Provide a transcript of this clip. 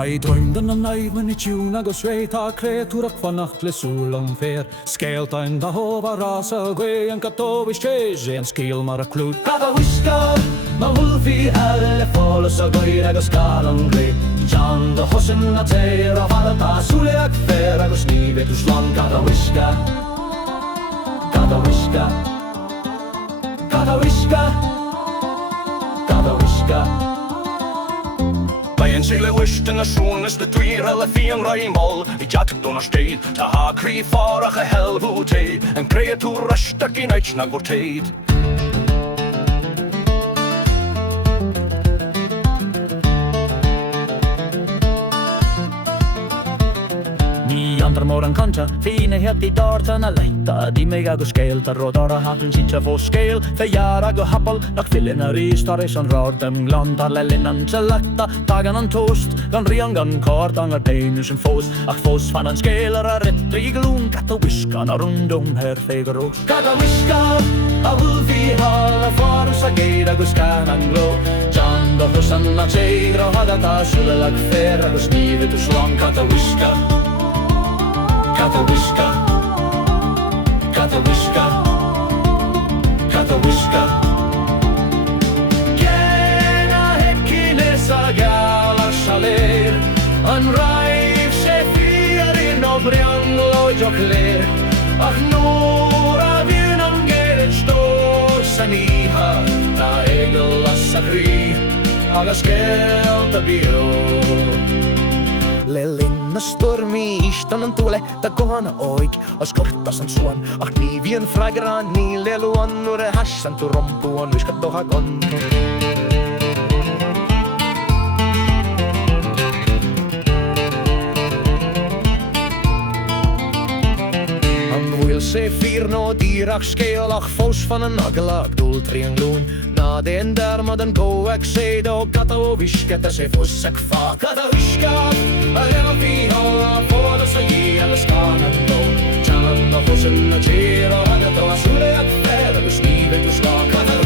Ai drømte na naiven I tjun agus reit a kreatur fannach le súlan fer Skeiltain da hova rasa gwe an katovis chase en skil mar a klút Kada wiska ma wulfi alle follows a gwe agus skalan gwe Jan de hossen na teir a varata sule ak fer agus ni vetu slan kada wiska Kada wiska Kada wiska Kada wiska Bij een zile wist in de schoen is de tweer alle vier rijmol I jack door naar steed ta ha kri farige helvoete en creatuur rustig in uit na gorteed Andar mór an canta, fína hétt I darta na leita Dí meg agus scéilta rodar a hatan sínta fó scéil Fejar a go hapal, nach fyllin a rístar is an rádum glandar le linnan sa lagta Dagan an toast, gan rian gan kort angar peinus an fós Ach fós fan an scéilar a rittri glún Gata wiskan a rundum her fegar rós Gata wiskan, a wulfi hal a farus a geir agus can an gló Jan do hussan a teir a hadata sulelag fer agus nívet us lang Gata wiskan Kata wiska, kata wiska, kata wiska Gena hekkiles a gala chaler An raif se fyrin og brianglo jokler Ach nora vjunan geret stor saniha Ta egla sakri aga skelta bio Lelinna stormi istan an tuule ta kohana oik As kortas an suon Ach ni vien fragra ni leluan Nure hassan tu rompuan Viskat tohagon An wil se fyr no dirach skeil Ach fos van an nagelag dul triangloon Na den där med den goek se då Kata o visketa se fossak fa Kata viska A rena fi ha Fåda sa gi eller skanan då Tjanan da fosen a tjera Hada ta sule ak fer Agus nivet du ska Kata